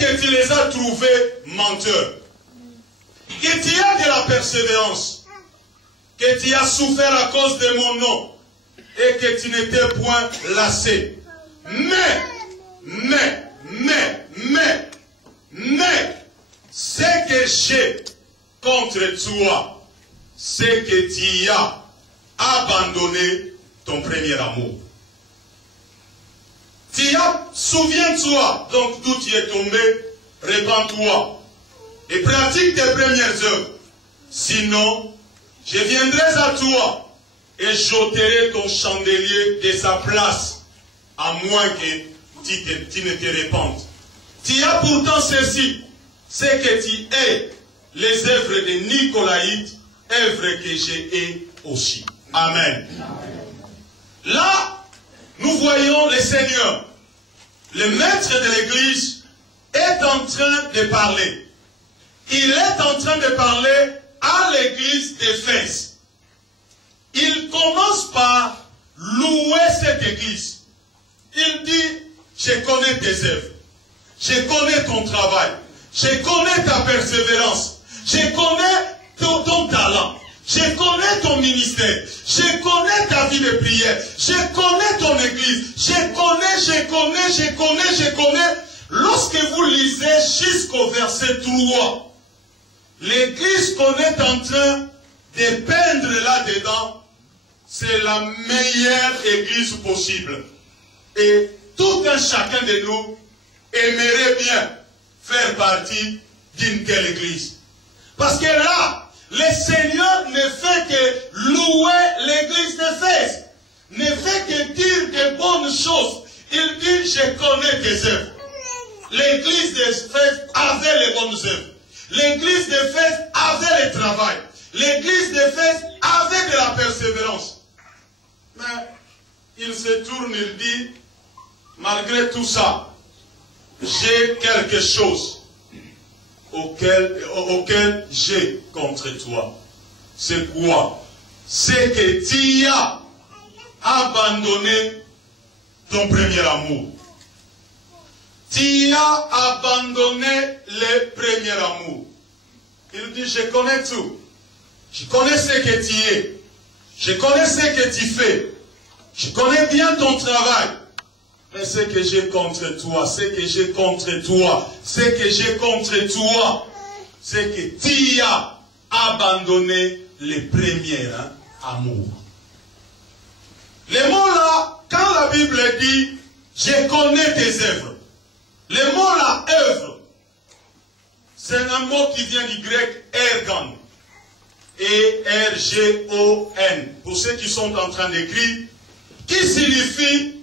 que tu les as trouvés menteurs, que tu as de la persévérance, que tu as souffert à cause de mon nom, et que tu n'étais point lassé. Mais, ce que j'ai contre toi, c'est que tu as abandonné ton premier amour. Souviens-toi, donc d'où tu es tombé, répands-toi et pratique tes premières œuvres. Sinon, je viendrai à toi et j'ôterai ton chandelier de sa place, à moins que tu ne te répandes. Tu as pourtant ceci, c'est que tu hais les œuvres de Nicolaïte, œuvres que j'ai hais aussi. Amen. Là, nous voyons le Seigneur, le maître de l'Église, est en train de parler. Il est en train de parler à l'Église d'Éphèse. Il commence par louer cette Église. Il dit, je connais tes œuvres, je connais ton travail, je connais ta persévérance, je connais ton talent. Je connais ton ministère, je connais ta vie de prière, je connais ton église, je connais. Lorsque vous lisez jusqu'au verset 3, l'église qu'on est en train de peindre là-dedans, c'est la meilleure église possible. Et tout un chacun de nous aimerait bien faire partie d'une telle église. Parce que là, le Seigneur ne fait que louer l'église d'Éphèse, ne fait que dire de bonnes choses. Il dit, je connais tes œuvres. L'église d'Éphèse avait les bonnes œuvres. L'église d'Éphèse avait le travail. L'église d'Éphèse avait de la persévérance. Mais il se tourne, il dit, malgré tout ça, j'ai quelque chose auquel j'ai contre toi. C'est quoi? C'est que tu as abandonné ton premier amour. Tu as abandonné le premier amour. Il dit, je connais tout. Je connais ce que tu es. Je connais ce que tu fais. Je connais bien ton travail. Mais ce que j'ai contre toi, c'est que j'ai contre toi, c'est que tu as abandonné les premiers amours. Les mots là, quand la Bible dit, je connais tes œuvres, le mot là, œuvre, c'est un mot qui vient du grec ergon, E-R-G-O-N, pour ceux qui sont en train d'écrire, qui signifie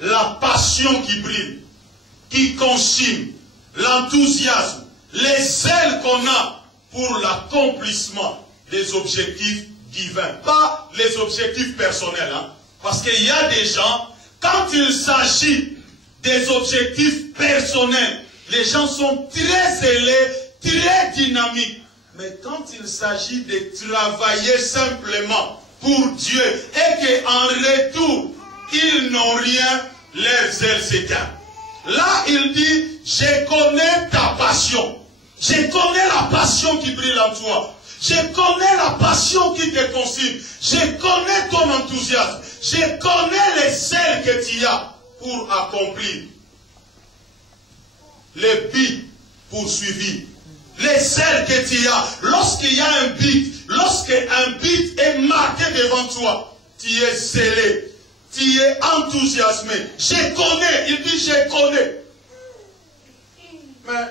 la passion qui brille, qui consume, l'enthousiasme, les zèles qu'on a pour l'accomplissement des objectifs divins. Pas les objectifs personnels. Parce qu'il y a des gens, quand il s'agit des objectifs personnels, les gens sont très zélés, très dynamiques. Mais quand il s'agit de travailler simplement pour Dieu et qu'en retour, ils n'ont rien, leurs zèles s'éteignent. Là, il dit, je connais ta passion. Je connais la passion qui brille en toi. Je connais la passion qui te consume. Je connais ton enthousiasme. Je connais les zèles que tu as pour accomplir les buts poursuivis. Les zèles que tu as. Lorsqu'il y a un but, lorsqu'un but est marqué devant toi, tu es zélé. Tu es enthousiasmé. Je connais. Il dit, je connais. Mais,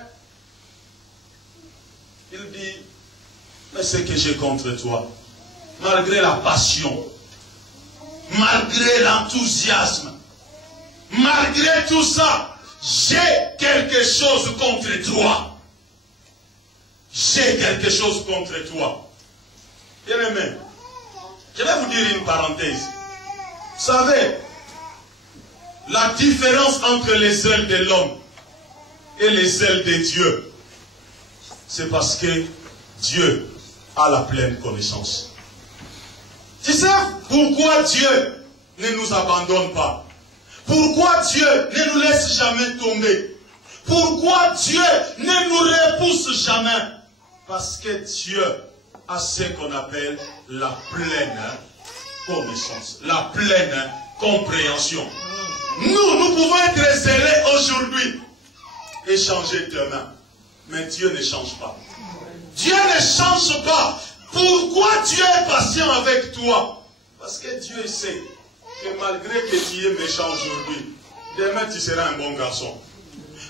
il dit, mais ce que j'ai contre toi, malgré la passion, malgré l'enthousiasme, malgré tout ça, j'ai quelque chose contre toi. J'ai quelque chose contre toi. Bien-aimé, je vais vous dire une parenthèse. Vous savez, la différence entre les ailes de l'homme et les ailes de Dieu, c'est parce que Dieu a la pleine connaissance. Tu sais pourquoi Dieu ne nous abandonne pas? Pourquoi Dieu ne nous laisse jamais tomber? Pourquoi Dieu ne nous repousse jamais? Parce que Dieu a ce qu'on appelle la pleine connaissance, la pleine compréhension. Nous pouvons être zélés aujourd'hui et changer demain. Mais Dieu ne change pas. Dieu ne change pas. Pourquoi Dieu est patient avec toi? Parce que Dieu sait que malgré que tu es méchant aujourd'hui, demain tu seras un bon garçon.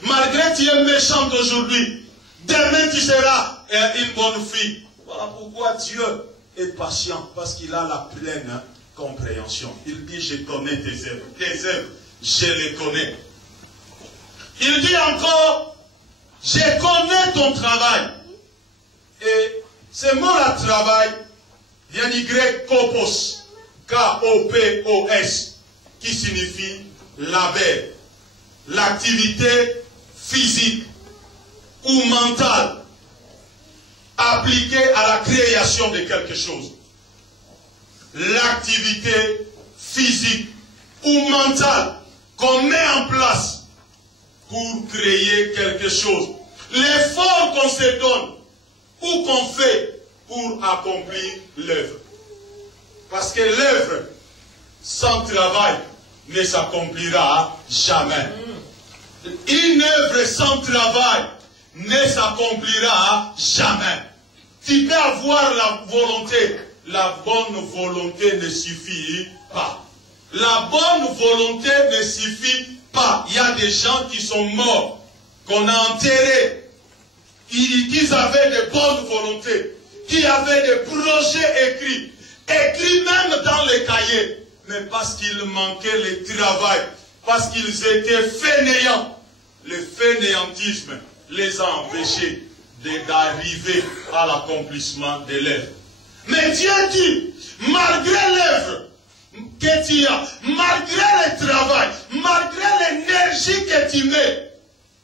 Malgré que tu es méchant aujourd'hui, demain tu seras une bonne fille. Voilà pourquoi Dieu est patient. Parce qu'il a la pleine compréhension. Il dit, je connais tes œuvres. Tes œuvres, je les connais. Il dit encore, je connais ton travail. Et ce mot-là, travail, vient du grec kopos, K-O-P-O-S, qui signifie labeur, l'activité physique ou mentale appliquée à la création de quelque chose. L'activité physique ou mentale qu'on met en place pour créer quelque chose. L'effort qu'on se donne ou qu'on fait pour accomplir l'œuvre. Parce que l'œuvre sans travail ne s'accomplira jamais. Une œuvre sans travail ne s'accomplira jamais. Tu peux avoir la volonté. La bonne volonté ne suffit pas. La bonne volonté ne suffit pas. Il y a des gens qui sont morts, qu'on a enterrés, qui avaient de bonnes volontés, qui avaient des projets écrits même dans les cahiers, mais parce qu'il manquait le travail, parce qu'ils étaient fainéants. Le fainéantisme les a empêchés d'arriver à l'accomplissement de l'œuvre. Mais Dieu dit, malgré l'œuvre que tu as, malgré le travail, malgré l'énergie que tu mets,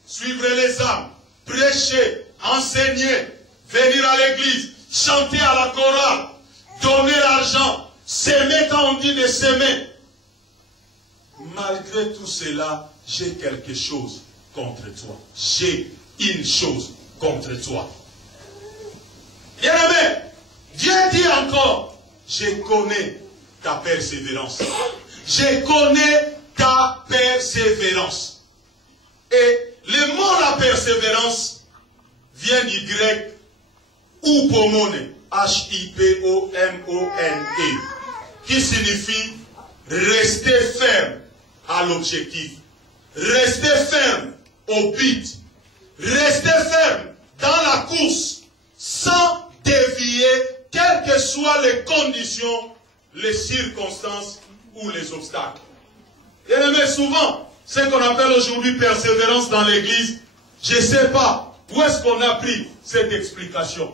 suivre les âmes, prêcher, enseigner, venir à l'église, chanter à la chorale, donner l'argent, s'aimer quand on dit de s'aimer. Malgré tout cela, j'ai quelque chose contre toi. J'ai une chose contre toi. Bien-aimé, Dieu dit encore, je connais ta persévérance. Je connais ta persévérance. Et le mot la persévérance vient du grec upomone, H-I-P-O-M-O-N-E, qui signifie rester ferme à l'objectif, rester ferme au but, rester ferme dans la course, sans dévier, quelles que soient les conditions, les circonstances ou les obstacles. Bien aimé, souvent, ce qu'on appelle aujourd'hui persévérance dans l'église, je ne sais pas où est-ce qu'on a pris cette explication.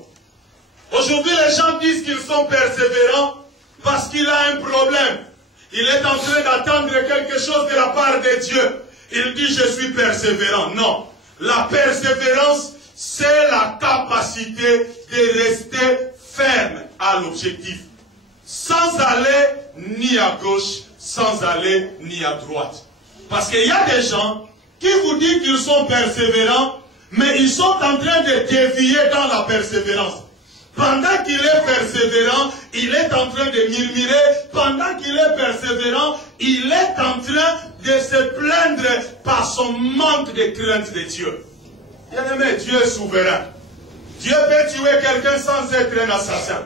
Aujourd'hui, les gens disent qu'ils sont persévérants parce qu'il a un problème. Il est en train d'attendre quelque chose de la part de Dieu. Il dit, je suis persévérant. Non. La persévérance, c'est la capacité de rester ferme à l'objectif. Sans aller ni à gauche, sans aller ni à droite. Parce qu'il y a des gens qui vous disent qu'ils sont persévérants, mais ils sont en train de dévier dans la persévérance. Pendant qu'il est persévérant, il est en train de murmurer. Pendant qu'il est persévérant, il est en train de se plaindre par son manque de crainte de Dieu. Bien-aimé, Dieu est souverain. Dieu peut tuer quelqu'un sans être un assassin.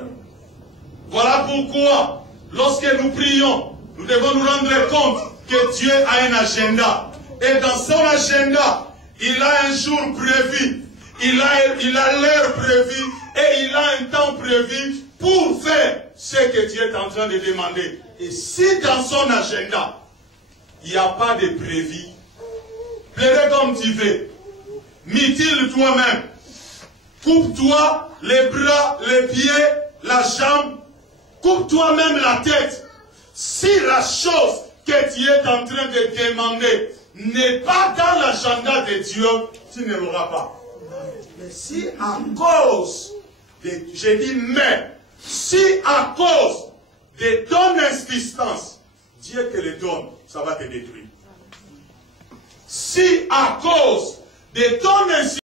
Voilà pourquoi, lorsque nous prions, nous devons nous rendre compte que Dieu a un agenda. Et dans son agenda, il a un jour prévu. Il a l'heure prévue et il a un temps prévu pour faire ce que Dieu est en train de demander. Et si dans son agenda, il n'y a pas de prévu, plaider comme tu veux, mutile toi-même, coupe-toi les bras, les pieds, la jambe, coupe-toi même la tête. Si la chose que tu es en train de demander n'est pas dans l'agenda de Dieu, tu ne l'auras pas. Mais si à cause de, je dis mais, si à cause de ton insistance, Dieu te le donne, ça va te détruire. Si à cause de ton